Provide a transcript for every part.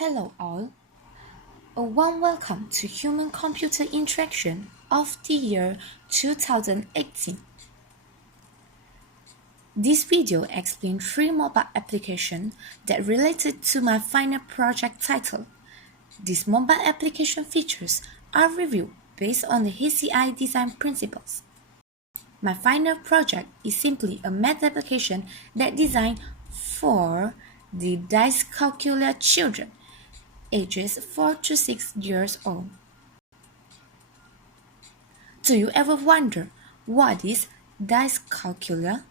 Hello all. A warm welcome to Human-Computer Interaction of the year 2018. This video explains 3 mobile applications that related to my final project title. These mobile application features are reviewed based on the Hy.C design principles. My final project is simply a math application that designed for the Dyscalculia Children, ages 4 to 6 years old. Do you ever wonder what is dyscalculia?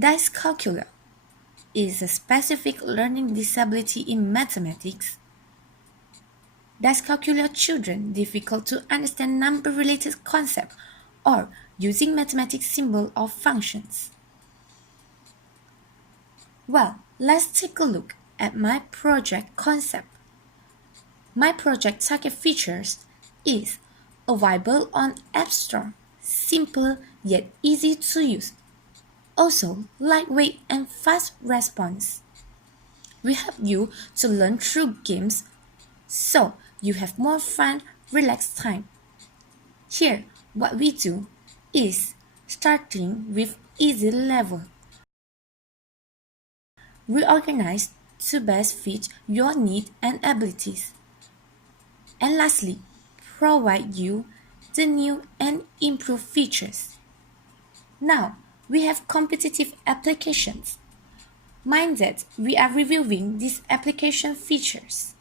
Dyscalculia is a specific learning disability in mathematics. Dyscalculia children difficult to understand number-related concepts or using mathematics symbols or functions. Well, let's take a look at my project concept. My project target features is available on App Store, simple yet easy to use. Also, lightweight and fast response. We help you to learn through games, so you have more fun, relaxed time. Here, what we do is starting with easy level. We organize to best fit your needs and abilities. And lastly, provide you the new and improved features. Now, we have competitive applications. Mind that we are reviewing these application features.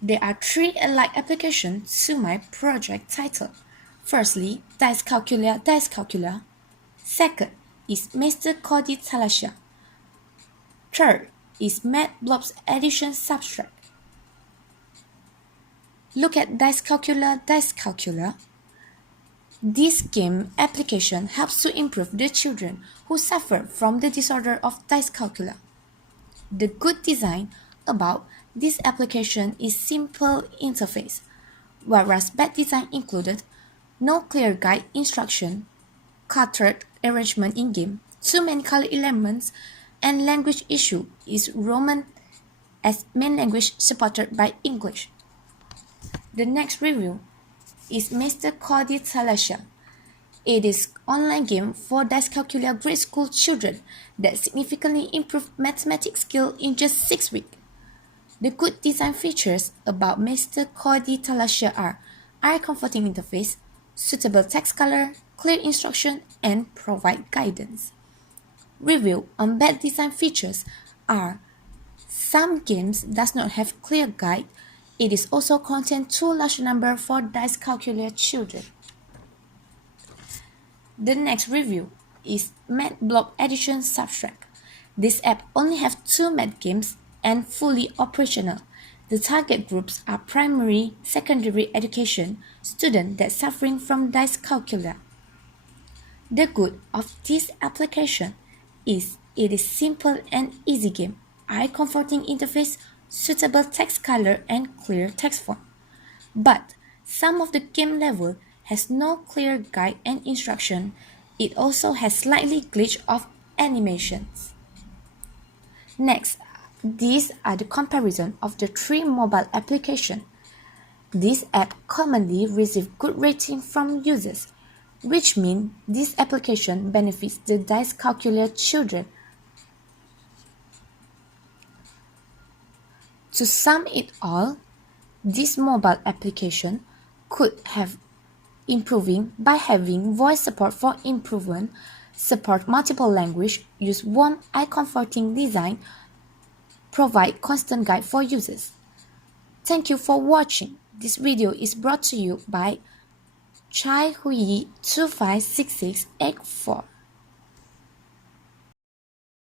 There are 3 alike applications to my project title. Firstly, Dyscalculia. Second is Mr. Coincidentally. Third is Math Blobs Addition Subtract. Look at Dyscalculia. This game application helps to improve the children who suffer from the disorder of dyscalculia. The good design about this application is simple interface, whereas bad design included no clear guide instruction, cluttered arrangement in game, too many color elements, and language issue is Roman as main language supported by English. The next review is Mr. Coincidentally. It is online game for Dyscalculia grade school children that significantly improved mathematics skill in just 6 weeks. The good design features about Mr. Coincidentally are eye-comforting interface, suitable text color, clear instruction, and provide guidance. Review on bad design features are some games does not have clear guide. It is also contain too large number for Dyscalculia children. The next review is Math Blob Addition Subtract. This app only has 2 math games and fully operational. The target groups are primary, secondary education students that suffering from dyscalculia. The good of this application is it is simple and easy game, eye-comforting interface, suitable text color, and clear text font. But some of the game level has no clear guide and instruction. It also has slightly glitch of animations. Next, these are the comparison of the 3 mobile applications. This app commonly receive good rating from users, which means this application benefits the Dyscalculia children. To sum it all, this mobile application could have improving by having voice support for improvement, support multiple language, use one eye-comforting design, provide constant guide for users. Thank you for watching. This video is brought to you by Hy.C 256684.